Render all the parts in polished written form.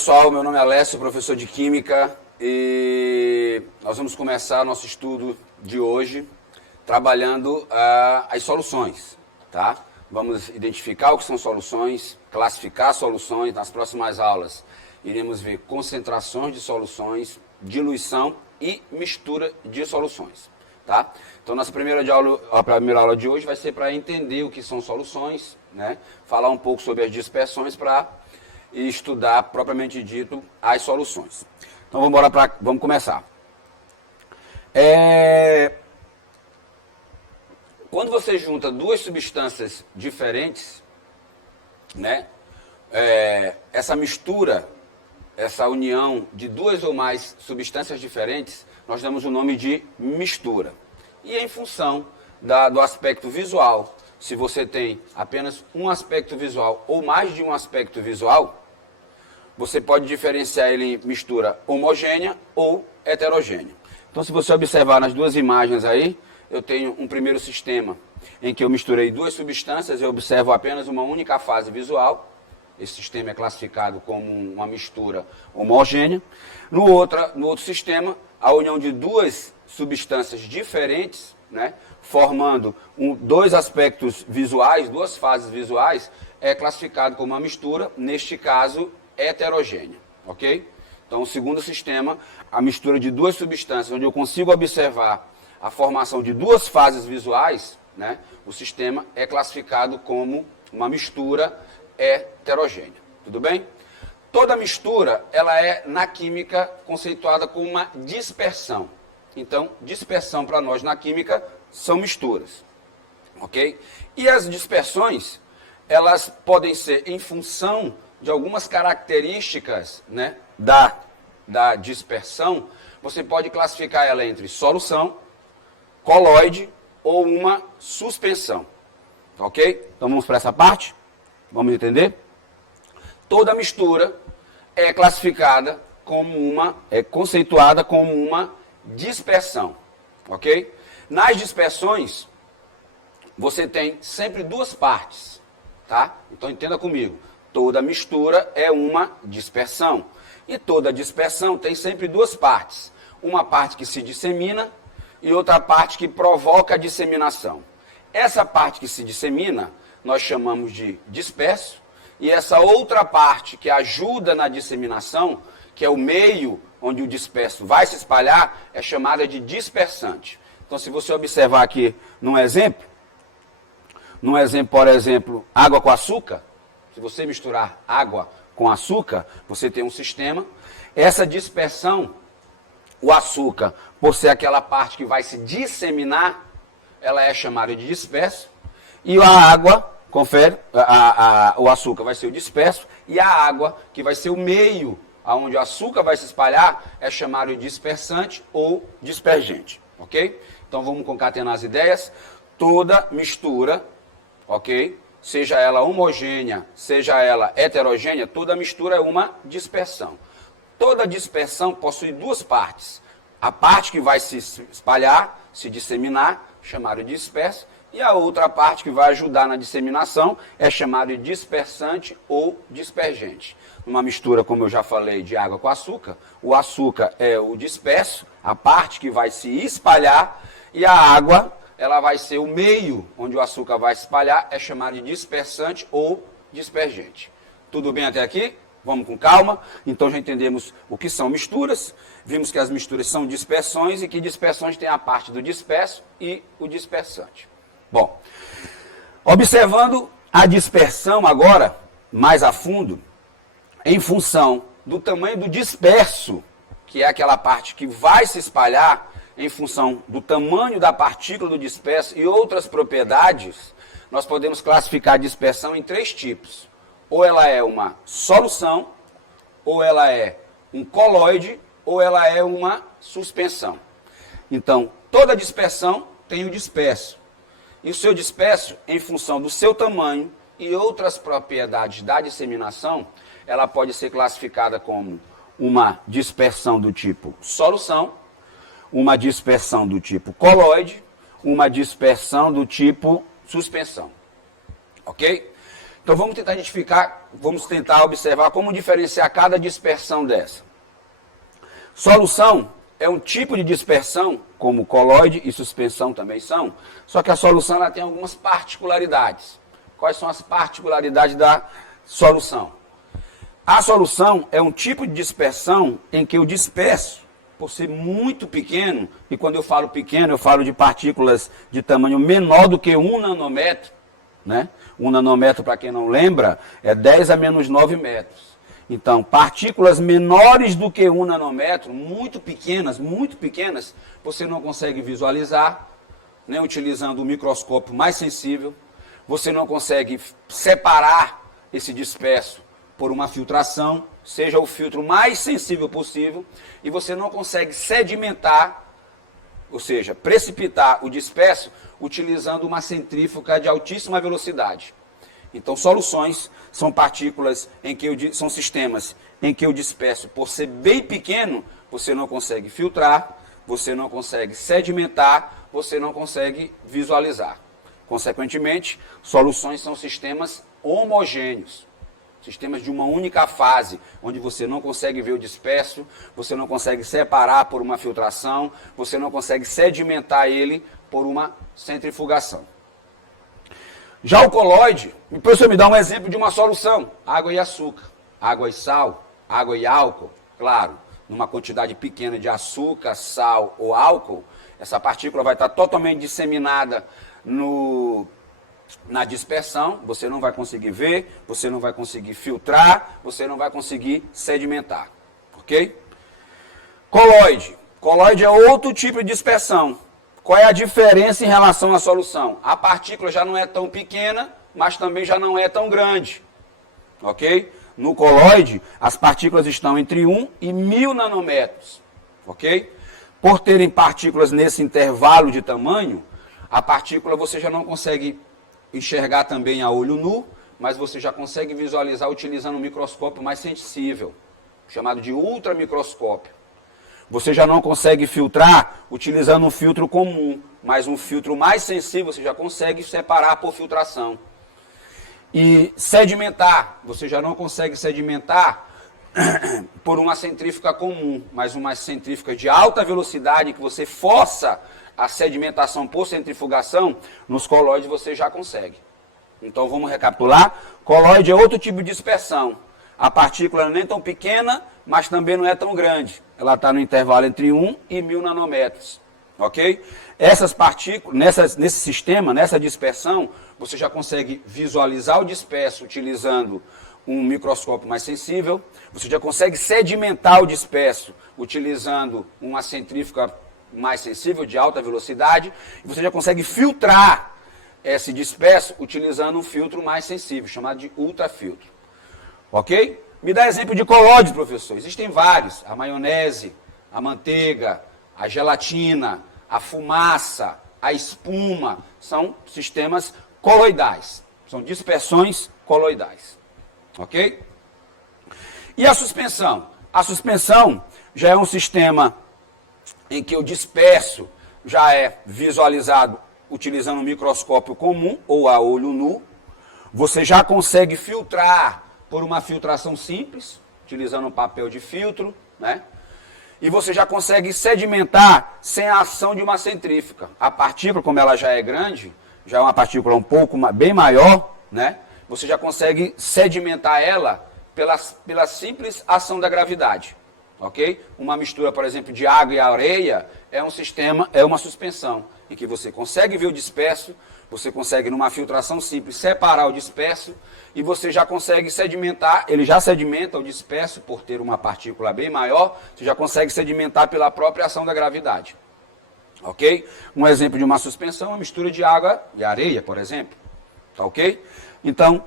pessoal, meu nome é Alessio, professor de Química, e nós vamos começar nosso estudo de hoje trabalhando as soluções, tá? Vamos identificar o que são soluções, classificar soluções. Nas próximas aulas iremos ver concentrações de soluções, diluição e mistura de soluções, tá? Então nossa primeira aula de hoje vai ser para entender o que são soluções, né? Falar um pouco sobre as dispersões para estudar propriamente dito as soluções. Então vamos começar. Quando você junta duas substâncias diferentes, né? Essa mistura, essa união de duas ou mais substâncias diferentes, nós damos o nome de mistura. E em função do aspecto visual, se você tem apenas um aspecto visual ou mais de um aspecto visual, você pode diferenciar ele em mistura homogênea ou heterogênea. Então, se você observar nas duas imagens aí, eu tenho um primeiro sistema em que eu misturei duas substâncias, eu observo apenas uma única fase visual. Esse sistema é classificado como uma mistura homogênea. No outro sistema, a união de duas substâncias diferentes, né, formando dois aspectos visuais, duas fases visuais, é classificado como uma mistura, neste caso, heterogênea, ok? Então, o segundo sistema, a mistura de duas substâncias, onde eu consigo observar a formação de duas fases visuais, né, o sistema é classificado como uma mistura heterogênea, tudo bem? Toda mistura, ela é, na química, conceituada como uma dispersão. Então, dispersão para nós na química são misturas, ok? E as dispersões, elas podem ser em função de algumas características, né, da dispersão. Você pode classificar ela entre solução, coloide ou uma suspensão, ok? Então vamos para essa parte, vamos entender? Toda mistura é classificada como conceituada como uma dispersão, ok? Nas dispersões, você tem sempre duas partes, tá? Então entenda comigo. Toda mistura é uma dispersão. E toda dispersão tem sempre duas partes. Uma parte que se dissemina e outra parte que provoca a disseminação. Essa parte que se dissemina, nós chamamos de disperso. E essa outra parte que ajuda na disseminação, que é o meio onde o disperso vai se espalhar, é chamada de dispersante. Então, se você observar aqui num exemplo, por exemplo, água com açúcar, se você misturar água com açúcar, você tem um sistema. Essa dispersão, o açúcar, por ser aquela parte que vai se disseminar, ela é chamada de disperso. E a água, confere, o açúcar vai ser o disperso, e a água, que vai ser o meio onde o açúcar vai se espalhar, é chamado de dispersante ou dispergente, ok? Então vamos concatenar as ideias. Toda mistura, ok? Seja ela homogênea, seja ela heterogênea, toda mistura é uma dispersão. Toda dispersão possui duas partes. A parte que vai se espalhar, se disseminar, chamada de disperso, e a outra parte que vai ajudar na disseminação é chamada de dispersante ou dispergente. Numa mistura, como eu já falei, de água com açúcar, o açúcar é o disperso, a parte que vai se espalhar, e a água, ela vai ser o meio onde o açúcar vai se espalhar, é chamado de dispersante ou dispergente. Tudo bem até aqui? Vamos com calma. Então já entendemos o que são misturas, vimos que as misturas são dispersões e que dispersões tem a parte do disperso e o dispersante. Bom, observando a dispersão agora, mais a fundo, em função do tamanho do disperso, que é aquela parte que vai se espalhar, em função do tamanho da partícula do disperso e outras propriedades, nós podemos classificar a dispersão em três tipos. Ou ela é uma solução, ou ela é um coloide, ou ela é uma suspensão. Então, toda dispersão tem o disperso. E o seu disperso, em função do seu tamanho e outras propriedades da disseminação, ela pode ser classificada como uma dispersão do tipo solução, uma dispersão do tipo coloide, uma dispersão do tipo suspensão. Ok? Então vamos tentar identificar, vamos tentar observar como diferenciar cada dispersão dessa. Solução é um tipo de dispersão, como coloide e suspensão também são, só que a solução ela tem algumas particularidades. Quais são as particularidades da solução? A solução é um tipo de dispersão em que o disperso, por ser muito pequeno, e quando eu falo pequeno, eu falo de partículas de tamanho menor do que 1 nanômetro, né? 1 nanômetro, para quem não lembra, é 10 a menos 9 metros. Então, partículas menores do que 1 nanômetro, muito pequenas, você não consegue visualizar, né, utilizando o microscópio mais sensível. Você não consegue separar esse disperso por uma filtração, seja o filtro mais sensível possível, e você não consegue sedimentar, ou seja, precipitar o disperso utilizando uma centrífuga de altíssima velocidade. Então, soluções são partículas são sistemas em que o disperso, por ser bem pequeno, você não consegue filtrar, você não consegue sedimentar, você não consegue visualizar. Consequentemente, soluções são sistemas homogêneos. Sistemas de uma única fase, onde você não consegue ver o disperso, você não consegue separar por uma filtração, você não consegue sedimentar ele por uma centrifugação. Já o coloide, o professor me dá um exemplo de uma solução: água e açúcar, água e sal, água e álcool. Claro, numa quantidade pequena de açúcar, sal ou álcool, essa partícula vai estar totalmente disseminada na dispersão, você não vai conseguir ver, você não vai conseguir filtrar, você não vai conseguir sedimentar, ok? Coloide. Coloide é outro tipo de dispersão. Qual é a diferença em relação à solução? A partícula já não é tão pequena, mas também já não é tão grande, ok? No coloide, as partículas estão entre 1 e 1000 nanômetros, ok? Por terem partículas nesse intervalo de tamanho, a partícula você já não consegue enxergar também a olho nu, mas você já consegue visualizar utilizando um microscópio mais sensível, chamado de ultramicroscópio. Você já não consegue filtrar utilizando um filtro comum, mas um filtro mais sensível você já consegue separar por filtração. E sedimentar, você já não consegue sedimentar por uma centrífuga comum, mas uma centrífuga de alta velocidade que você força a sedimentação por centrifugação, nos coloides você já consegue. Então vamos recapitular. Coloide é outro tipo de dispersão. A partícula não é nem tão pequena, mas também não é tão grande. Ela está no intervalo entre 1 e 1000 nanômetros. Ok? Essas partículas, nesse sistema, nessa dispersão, você já consegue visualizar o disperso utilizando um microscópio mais sensível. Você já consegue sedimentar o disperso utilizando uma centrífuga mais sensível, de alta velocidade. E você já consegue filtrar esse disperso utilizando um filtro mais sensível, chamado de ultrafiltro. Ok? Me dá exemplo de colóides, professor. Existem vários. A maionese, a manteiga, a gelatina, a fumaça, a espuma. São sistemas coloidais. São dispersões coloidais. Ok? E a suspensão? A suspensão já é um sistema em que o disperso já é visualizado utilizando um microscópio comum ou a olho nu. Você já consegue filtrar por uma filtração simples, utilizando um papel de filtro, né? E você já consegue sedimentar sem a ação de uma centrífuga. A partícula, como ela já é grande, já é uma partícula bem maior, né? Você já consegue sedimentar ela pela simples ação da gravidade, ok? Uma mistura, por exemplo, de água e areia é uma suspensão, em que você consegue ver o disperso, você consegue, numa filtração simples, separar o disperso e você já consegue sedimentar, ele já sedimenta o disperso por ter uma partícula bem maior, você já consegue sedimentar pela própria ação da gravidade. Ok? Um exemplo de uma suspensão é uma mistura de água e areia, por exemplo. Tá ok? Então,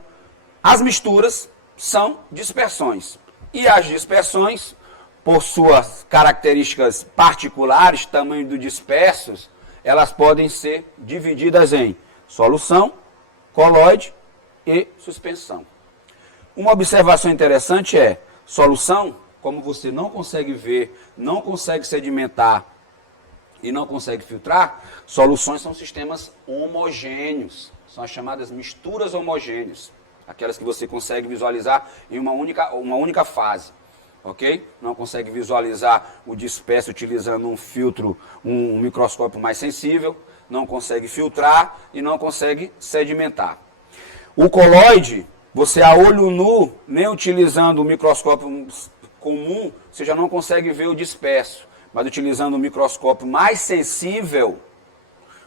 as misturas são dispersões. E as dispersões, por suas características particulares, tamanho do dispersos, elas podem ser divididas em solução, coloide e suspensão. Uma observação interessante é, solução, como você não consegue ver, não consegue sedimentar e não consegue filtrar, soluções são sistemas homogêneos, são as chamadas misturas homogêneas. aquelas que você consegue visualizar em uma única fase. Ok? Não consegue visualizar o disperso utilizando um filtro, um microscópio mais sensível, não consegue filtrar e não consegue sedimentar. O coloide, você a olho nu, nem utilizando o microscópio comum, você já não consegue ver o disperso, mas utilizando o microscópio mais sensível,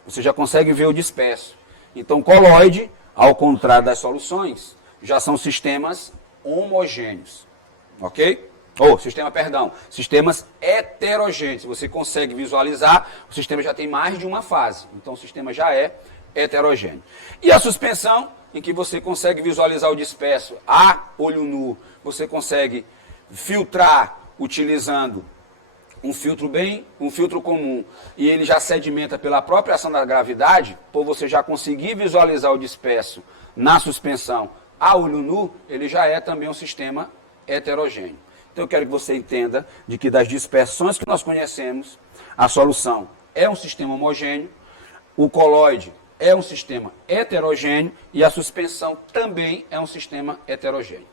você já consegue ver o disperso. Então, coloide, ao contrário das soluções, já são sistemas homogêneos. Ok? Sistemas heterogêneos. Você consegue visualizar, o sistema já tem mais de uma fase. Então, o sistema já é heterogêneo. E a suspensão, em que você consegue visualizar o disperso a olho nu, você consegue filtrar utilizando um filtro comum, e ele já sedimenta pela própria ação da gravidade, por você já conseguir visualizar o disperso na suspensão a olho nu, ele já é também um sistema heterogêneo. Então eu quero que você entenda de que das dispersões que nós conhecemos, a solução é um sistema homogêneo, o coloide é um sistema heterogêneo e a suspensão também é um sistema heterogêneo.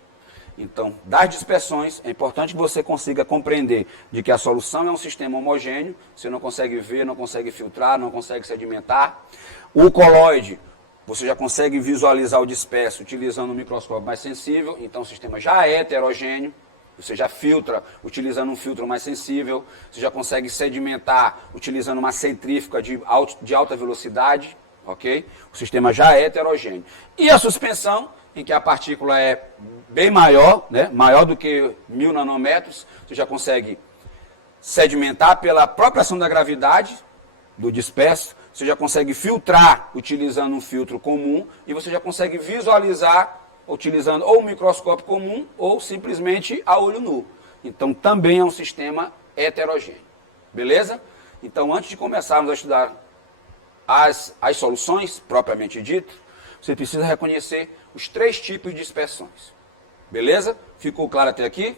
Então, das dispersões, é importante que você consiga compreender de que a solução é um sistema homogêneo, você não consegue ver, não consegue filtrar, não consegue sedimentar. O coloide, você já consegue visualizar o disperso utilizando um microscópio mais sensível, então o sistema já é heterogêneo. Você já filtra utilizando um filtro mais sensível, você já consegue sedimentar utilizando uma centrífuga de alta velocidade, ok? O sistema já é heterogêneo. E a suspensão, em que a partícula é bem maior, né? Maior do que 1000 nanômetros, você já consegue sedimentar pela própria ação da gravidade do disperso, você já consegue filtrar utilizando um filtro comum e você já consegue visualizar utilizando ou um microscópio comum ou simplesmente a olho nu. Então, também é um sistema heterogêneo. Beleza? Então, antes de começarmos a estudar as soluções, propriamente dito, você precisa reconhecer os 3 tipos de dispersões. Beleza? Ficou claro até aqui?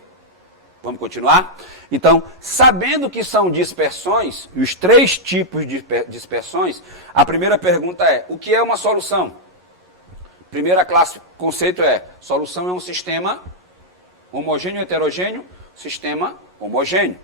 Vamos continuar? Então, sabendo que são dispersões, os 3 tipos de dispersões, a primeira pergunta é, o que é uma solução? Primeira classe, conceito é, solução é um sistema homogêneo, heterogêneo, sistema homogêneo,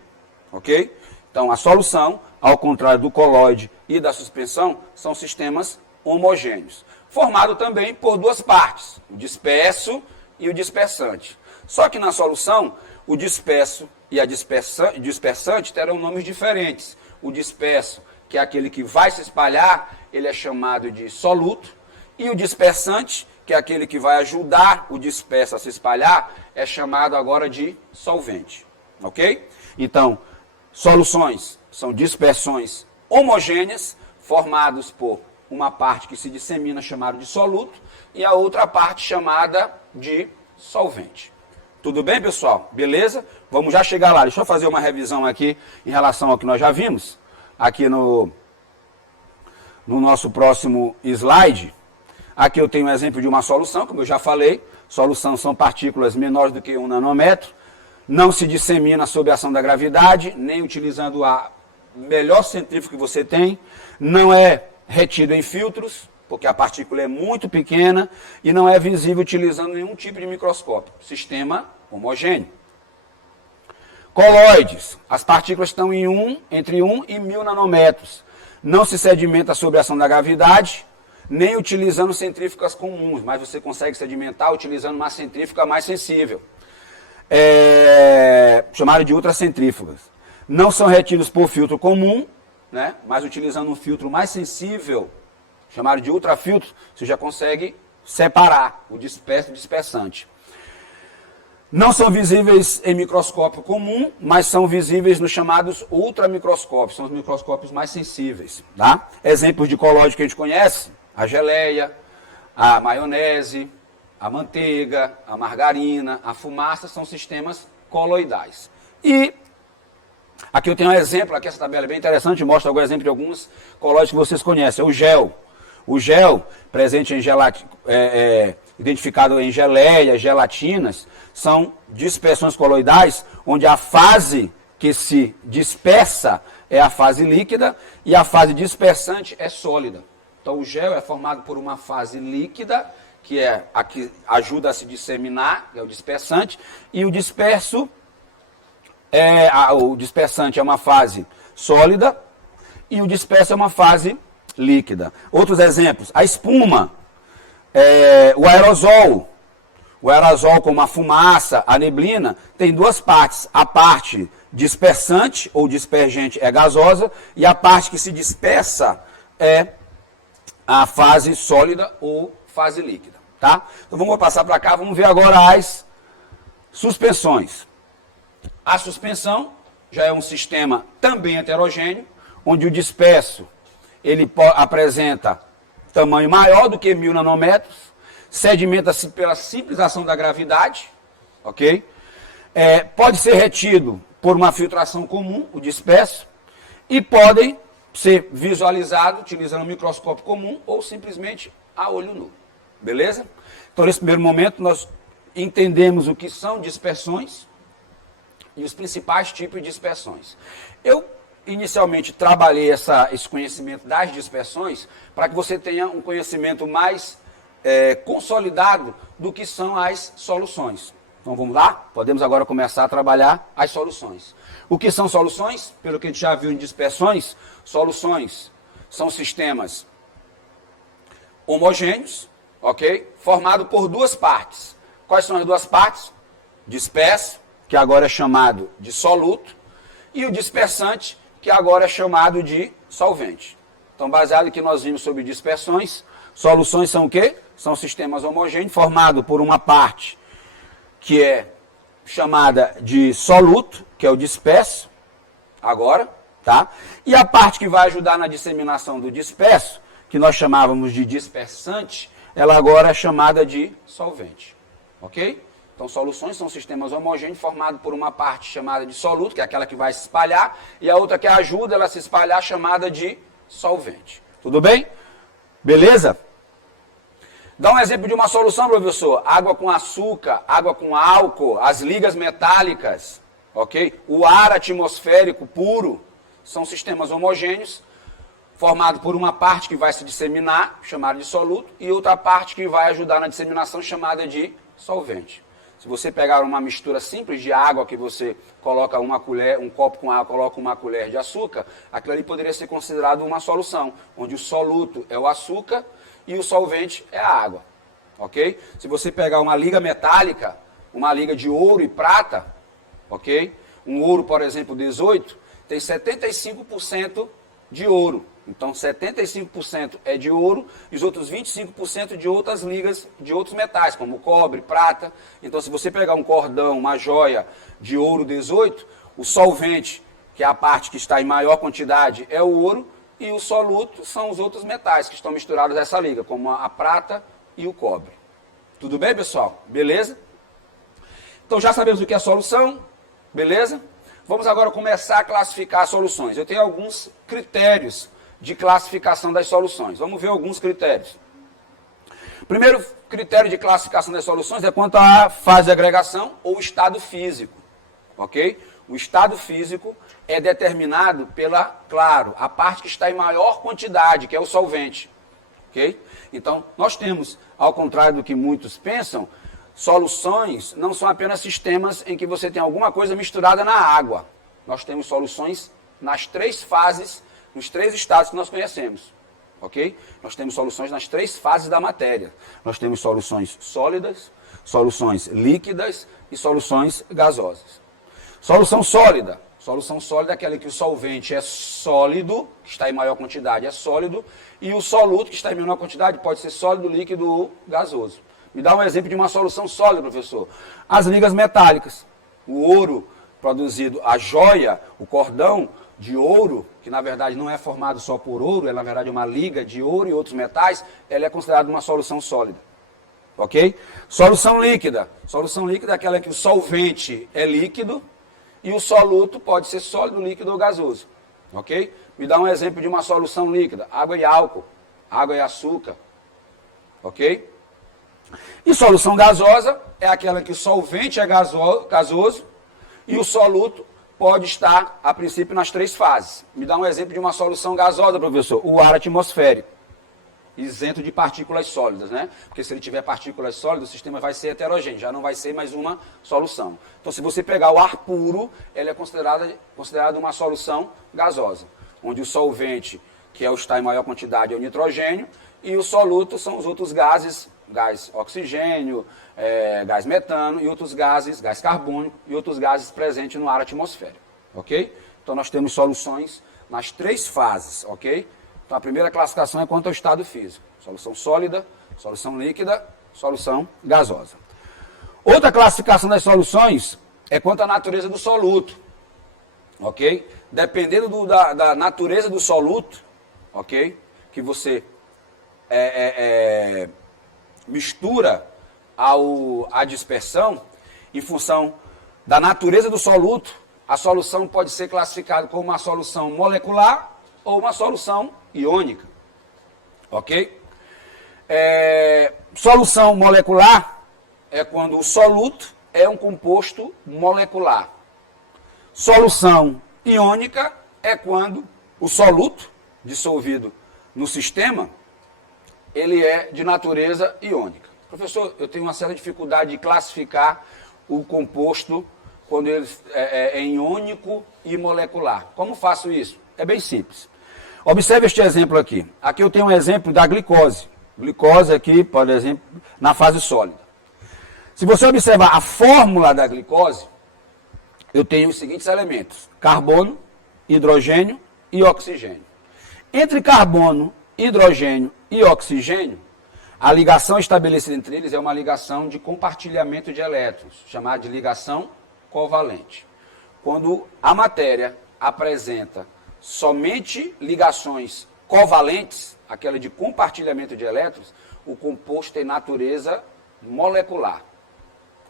ok? Então, a solução, ao contrário do coloide e da suspensão, são sistemas homogêneos. Formado também por 2 partes, o disperso e o dispersante. Só que na solução, o disperso e a dispersante terão nomes diferentes. O disperso, que é aquele que vai se espalhar, ele é chamado de soluto. E o dispersante, que é aquele que vai ajudar o disperso a se espalhar, é chamado agora de solvente. Ok? Então, soluções são dispersões homogêneas, formadas por uma parte que se dissemina, chamada de soluto, e a outra parte chamada de solvente. Tudo bem, pessoal? Beleza? Vamos já chegar lá. Deixa eu fazer uma revisão aqui em relação ao que nós já vimos, aqui no nosso próximo slide. Aqui eu tenho um exemplo de uma solução, como eu já falei. Solução são partículas menores do que 1 nanômetro. Não se dissemina sob a ação da gravidade, nem utilizando a melhor centrífuga que você tem. Não é retido em filtros, porque a partícula é muito pequena. E não é visível utilizando nenhum tipo de microscópio. Sistema homogêneo. Coloides. As partículas estão entre 1 e 1000 nanômetros. Não se sedimenta sob a ação da gravidade, nem utilizando centrífugas comuns, mas você consegue sedimentar utilizando uma centrífuga mais sensível, chamada de ultracentrífugas. Não são retidos por filtro comum, né, mas utilizando um filtro mais sensível, chamado de ultrafiltro, você já consegue separar o disperso do dispersante. Não são visíveis em microscópio comum, mas são visíveis nos chamados ultramicroscópios, são os microscópios mais sensíveis. Tá? Exemplos de colóide que a gente conhece, a geleia, a maionese, a manteiga, a margarina, a fumaça, são sistemas coloidais. E aqui eu tenho um exemplo, aqui essa tabela é bem interessante, mostra algum exemplo de alguns colóides que vocês conhecem. O gel. O gel, presente em identificado em geleias, gelatinas, são dispersões coloidais, onde a fase que se dispersa é a fase líquida e a fase dispersante é sólida. Então o gel é formado por uma fase líquida que é a que ajuda a se disseminar, é o dispersante, e o disperso, o dispersante é uma fase sólida, e o disperso é uma fase líquida. Outros exemplos, a espuma, o aerosol, como a fumaça, a neblina, tem duas partes. A parte dispersante ou dispergente é gasosa e a parte que se dispersa é a fase sólida ou fase líquida. Tá? Então vamos passar para cá, vamos ver agora as suspensões. A suspensão já é um sistema também heterogêneo, onde o disperso ele apresenta tamanho maior do que 1000 nanômetros, sedimenta-se pela simples ação da gravidade, ok? Pode ser retido por uma filtração comum, o disperso, e podem ser visualizados utilizando um microscópio comum ou simplesmente a olho nu, beleza? Então, nesse primeiro momento, nós entendemos o que são dispersões e os principais tipos de dispersões. Eu, inicialmente, trabalhei esse conhecimento das dispersões para que você tenha um conhecimento mais consolidado do que são as soluções. Então vamos lá? Podemos agora começar a trabalhar as soluções. O que são soluções? Pelo que a gente já viu em dispersões, soluções são sistemas homogêneos, ok? Formado por duas partes. Quais são as duas partes? Disperso, que agora é chamado de soluto, e o dispersante, que agora é chamado de solvente. Então, baseado no que nós vimos sobre dispersões, soluções são o quê? São sistemas homogêneos formados por uma parte que é chamada de soluto, que é o disperso, agora, tá? E a parte que vai ajudar na disseminação do disperso, que nós chamávamos de dispersante, ela agora é chamada de solvente, ok? Então, soluções são sistemas homogêneos formados por uma parte chamada de soluto, que é aquela que vai se espalhar, e a outra que ajuda ela a se espalhar, chamada de solvente. Tudo bem? Beleza? Dá um exemplo de uma solução, professor. Água com açúcar, água com álcool, as ligas metálicas, ok? O ar atmosférico puro são sistemas homogêneos, formados por uma parte que vai se disseminar, chamada de soluto, e outra parte que vai ajudar na disseminação, chamada de solvente. Se você pegar uma mistura simples de água, que você coloca uma colher, um copo com água, coloca uma colher de açúcar, aquilo ali poderia ser considerado uma solução, onde o soluto é o açúcar e o solvente é a água, ok? Se você pegar uma liga metálica, uma liga de ouro e prata, ok? Um ouro, por exemplo, 18, tem 75% de ouro. Então, 75% é de ouro e os outros 25% de outras ligas de outros metais, como cobre, prata. Então, se você pegar um cordão, uma joia de ouro 18, o solvente, que é a parte que está em maior quantidade, é o ouro, e o soluto são os outros metais que estão misturados nessa liga, como a prata e o cobre. Tudo bem, pessoal? Beleza? Então, já sabemos o que é solução, beleza? Vamos agora começar a classificar as soluções. Eu tenho alguns critérios de classificação das soluções. Vamos ver alguns critérios. Primeiro critério de classificação das soluções é quanto à fase de agregação ou estado físico, ok? O estado físico é determinado pela, claro, a parte que está em maior quantidade, que é o solvente, ok? Então, nós temos, ao contrário do que muitos pensam, soluções não são apenas sistemas em que você tem alguma coisa misturada na água. Nós temos soluções nas três fases, nos três estados que nós conhecemos, ok? Nós temos soluções nas três fases da matéria. Nós temos soluções sólidas, soluções líquidas e soluções gasosas. Solução sólida. Solução sólida é aquela que o solvente é sólido, que está em maior quantidade, é sólido, e o soluto, que está em menor quantidade, pode ser sólido, líquido ou gasoso. Me dá um exemplo de uma solução sólida, professor. As ligas metálicas. O ouro produzido, a joia, o cordão de ouro, que na verdade não é formado só por ouro, é na verdade uma liga de ouro e outros metais, ela é considerada uma solução sólida. Ok? Solução líquida. Solução líquida é aquela que o solvente é líquido e o soluto pode ser sólido, líquido ou gasoso. Ok? Me dá um exemplo de uma solução líquida. Água e álcool, água e açúcar. Ok? E solução gasosa é aquela que o solvente é gasoso e o soluto pode estar, a princípio, nas três fases. Me dá um exemplo de uma solução gasosa, professor. O ar atmosférico. isento de partículas sólidas, né? Porque se ele tiver partículas sólidas, o sistema vai ser heterogêneo, já não vai ser mais uma solução. Então, se você pegar o ar puro, ele é considerado uma solução gasosa, onde o solvente, que é o que está em maior quantidade, é o nitrogênio, e o soluto são os outros gases, gás oxigênio, gás metano e outros gases, gás carbônico e outros gases presentes no ar atmosférico, ok? Então, nós temos soluções nas 3 fases, ok? Então, a primeira classificação é quanto ao estado físico. Solução sólida, solução líquida, solução gasosa. Outra classificação das soluções é quanto à natureza do soluto, ok? Dependendo da natureza do soluto, ok? Que você mistura à dispersão, em função da natureza do soluto, a solução pode ser classificada como uma solução molecular ou uma solução iônica, ok? Solução molecular é quando o soluto é um composto molecular. Solução iônica é quando o soluto dissolvido no sistema, ele é de natureza iônica. Professor, eu tenho uma certa dificuldade de classificar o composto quando ele é iônico e molecular. Como faço isso? É bem simples. Observe este exemplo aqui. Aqui eu tenho um exemplo da glicose. Glicose aqui, por exemplo, na fase sólida. Se você observar a fórmula da glicose, eu tenho os seguintes elementos: carbono, hidrogênio e oxigênio. Entre carbono, hidrogênio e oxigênio, a ligação estabelecida entre eles é uma ligação de compartilhamento de elétrons, chamada de ligação covalente. Quando a matéria apresenta somente ligações covalentes, aquela de compartilhamento de elétrons, o composto tem natureza molecular.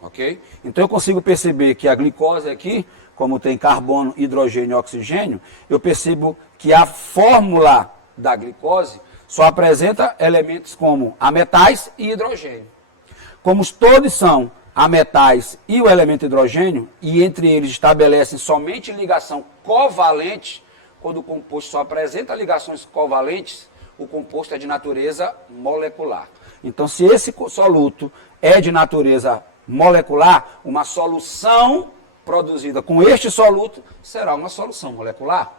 Ok? Então eu consigo perceber que a glicose aqui, como tem carbono, hidrogênio e oxigênio, eu percebo que a fórmula da glicose só apresenta elementos como ametais e hidrogênio. Como todos são ametais e o elemento hidrogênio, e entre eles estabelecem somente ligação covalente, quando o composto só apresenta ligações covalentes, o composto é de natureza molecular. Então, se esse soluto é de natureza molecular, uma solução produzida com este soluto será uma solução molecular.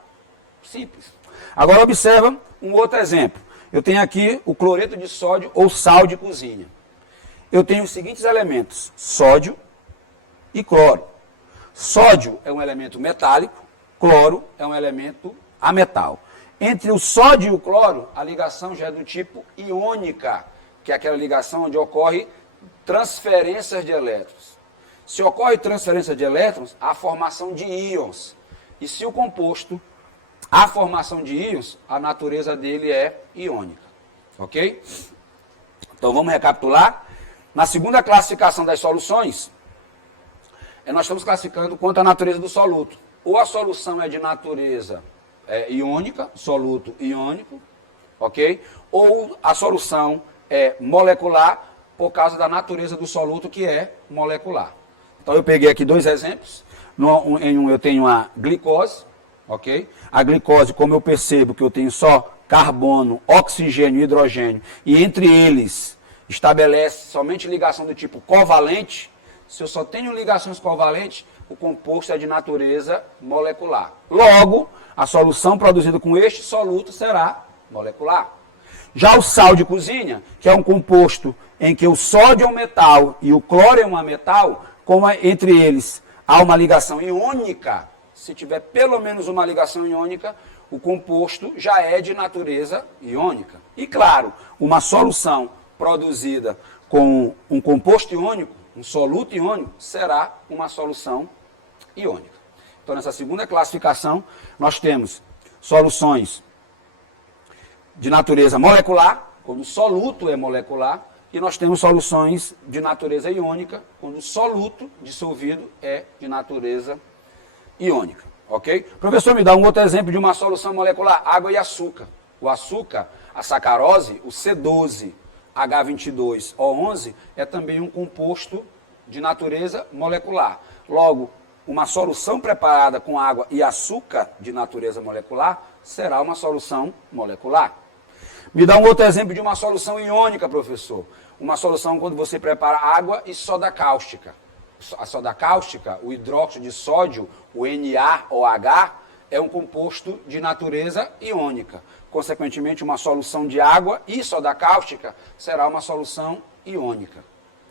Simples. Agora, observa um outro exemplo. Eu tenho aqui o cloreto de sódio ou sal de cozinha. Eu tenho os seguintes elementos: sódio e cloro. Sódio é um elemento metálico, cloro é um elemento ametal. Entre o sódio e o cloro, a ligação já é do tipo iônica, que é aquela ligação onde ocorre transferências de elétrons. Se ocorre transferência de elétrons, há formação de íons. E se o composto há formação de íons, a natureza dele é iônica. Ok? Então vamos recapitular. Na segunda classificação das soluções, nós estamos classificando quanto à natureza do soluto. Ou a solução é de natureza iônica, soluto iônico, ok? Ou a solução é molecular por causa da natureza do soluto, que é molecular. Então eu peguei aqui 2 exemplos. Em um eu tenho a glicose, ok? A glicose, como eu percebo que eu tenho só carbono, oxigênio e hidrogênio, e entre eles estabelece somente ligação do tipo covalente, se eu só tenho ligações covalentes, o composto é de natureza molecular. Logo, a solução produzida com este soluto será molecular. Já o sal de cozinha, que é um composto em que o sódio é um metal e o cloro é um ametal, como entre eles há uma ligação iônica, se tiver pelo menos uma ligação iônica, o composto já é de natureza iônica. E claro, uma solução produzida com um composto iônico, um soluto iônico, será uma solução iônica. Então, nessa segunda classificação, nós temos soluções de natureza molecular, quando o soluto é molecular, e nós temos soluções de natureza iônica, quando o soluto dissolvido é de natureza iônica. Ok? Professor, me dá um outro exemplo de uma solução molecular: água e açúcar. O açúcar, a sacarose, o C12H22O11, é também um composto de natureza molecular. Logo, uma solução preparada com água e açúcar de natureza molecular será uma solução molecular. Me dá um outro exemplo de uma solução iônica, professor. Uma solução quando você prepara água e soda cáustica. A soda cáustica, o hidróxido de sódio, o NaOH, é um composto de natureza iônica. Consequentemente, uma solução de água e soda cáustica será uma solução iônica.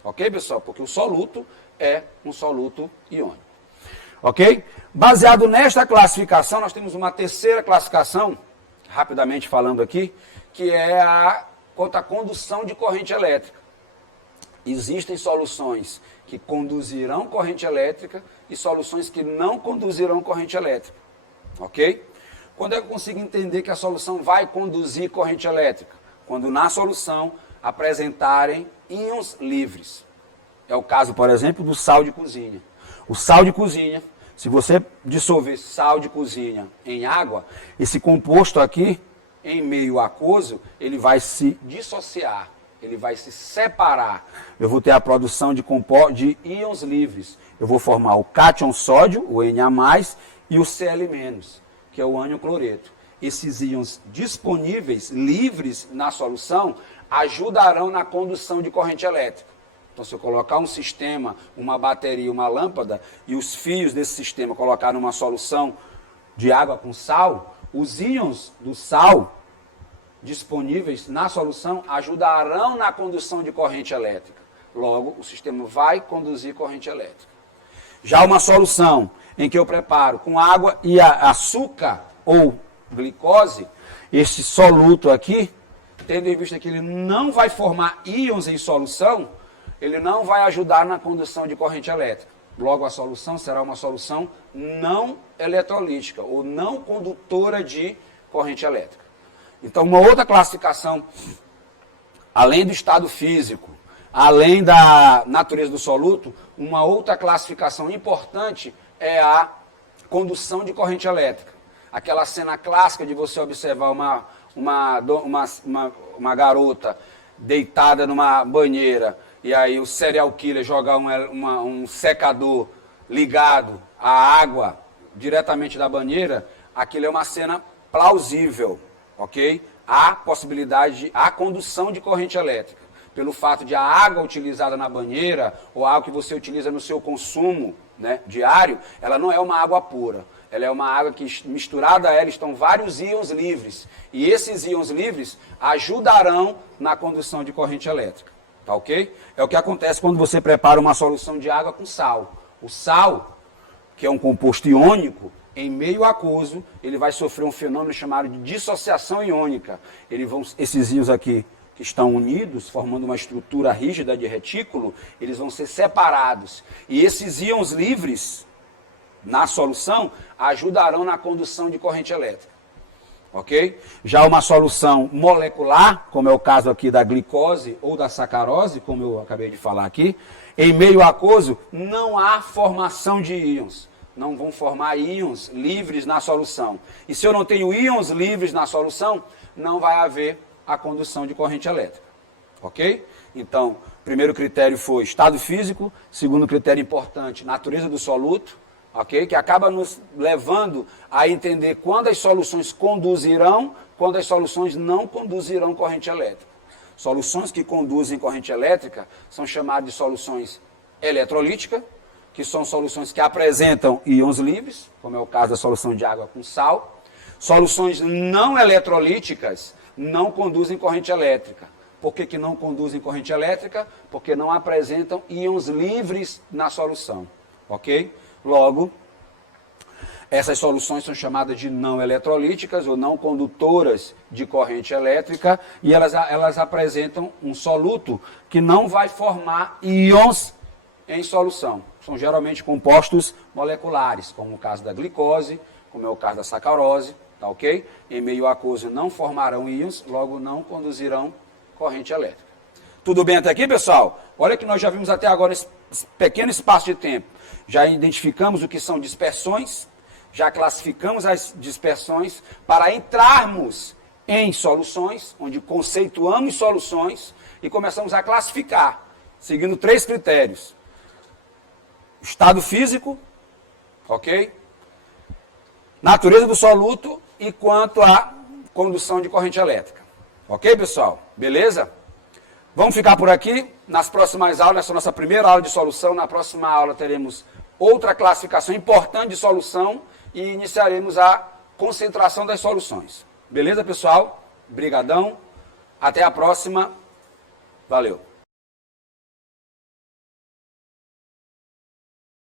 Ok, pessoal? Porque o soluto é um soluto iônico. Ok? Baseado nesta classificação, nós temos uma terceira classificação, rapidamente falando aqui, que é quanto à condução de corrente elétrica. Existem soluções que conduzirão corrente elétrica e soluções que não conduzirão corrente elétrica. Ok? Quando é que eu consigo entender que a solução vai conduzir corrente elétrica? Quando na solução apresentarem íons livres. É o caso, por exemplo, do sal de cozinha. O sal de cozinha, se você dissolver sal de cozinha em água, esse composto aqui, em meio aquoso, ele vai se dissociar, ele vai se separar. Eu vou ter a produção de íons livres. Eu vou formar o cátion sódio, o Na+, e o Cl-, que é o ânion cloreto. Esses íons disponíveis, livres na solução, ajudarão na condução de corrente elétrica. Então, se eu colocar um sistema, uma bateria, uma lâmpada, e os fios desse sistema colocar numa solução de água com sal, os íons do sal disponíveis na solução ajudarão na condução de corrente elétrica. Logo, o sistema vai conduzir corrente elétrica. Já uma solução em que eu preparo com água e açúcar ou glicose, esse soluto aqui, tendo em vista que ele não vai formar íons em solução, ele não vai ajudar na condução de corrente elétrica. Logo, a solução será uma solução não eletrolítica ou não condutora de corrente elétrica. Então, uma outra classificação, além do estado físico, além da natureza do soluto, uma outra classificação importante é a condução de corrente elétrica. Aquela cena clássica de você observar uma garota deitada numa banheira e aí o serial killer jogar um secador ligado à água diretamente da banheira, aquilo é uma cena plausível, ok? Há possibilidade, há condução de corrente elétrica. Pelo fato de a água utilizada na banheira, ou a água que você utiliza no seu consumo, né, diário, ela não é uma água pura. Ela é uma água que, misturada a ela, estão vários íons livres. E esses íons livres ajudarão na condução de corrente elétrica. Tá ok? É o que acontece quando você prepara uma solução de água com sal. O sal, que é um composto iônico, em meio aquoso, ele vai sofrer um fenômeno chamado de dissociação iônica. Esses íons aqui, que estão unidos, formando uma estrutura rígida de retículo, eles vão ser separados. E esses íons livres, na solução, ajudarão na condução de corrente elétrica. Ok? Já uma solução molecular, como é o caso aqui da glicose ou da sacarose, como eu acabei de falar aqui, em meio aquoso não há formação de íons. Não vão formar íons livres na solução. E se eu não tenho íons livres na solução, não vai haver a condução de corrente elétrica. Ok? Então, primeiro critério foi estado físico, segundo critério importante, natureza do soluto, ok? Que acaba nos levando a entender quando as soluções conduzirão, quando as soluções não conduzirão corrente elétrica. Soluções que conduzem corrente elétrica são chamadas de soluções eletrolíticas, que são soluções que apresentam íons livres, como é o caso da solução de água com sal. Soluções não eletrolíticas não conduzem corrente elétrica. Por que não conduzem corrente elétrica? Porque não apresentam íons livres na solução. Ok? Logo, essas soluções são chamadas de não eletrolíticas ou não condutoras de corrente elétrica e elas apresentam um soluto que não vai formar íons em solução. São geralmente compostos moleculares, como o caso da glicose, como é o caso da sacarose, tá ok? Em meio aquoso não formarão íons, logo não conduzirão corrente elétrica. Tudo bem até aqui, pessoal? Olha que nós já vimos até agora esse pequeno espaço de tempo. Já identificamos o que são dispersões, já classificamos as dispersões para entrarmos em soluções, onde conceituamos soluções e começamos a classificar, seguindo 3 critérios. Estado físico, ok? Natureza do soluto e quanto à condução de corrente elétrica. Ok, pessoal? Beleza? Vamos ficar por aqui. Nas próximas aulas, essa é a nossa primeira aula de solução. Na próxima aula teremos outra classificação importante de solução e iniciaremos a concentração das soluções. Beleza, pessoal? Brigadão. Até a próxima. Valeu.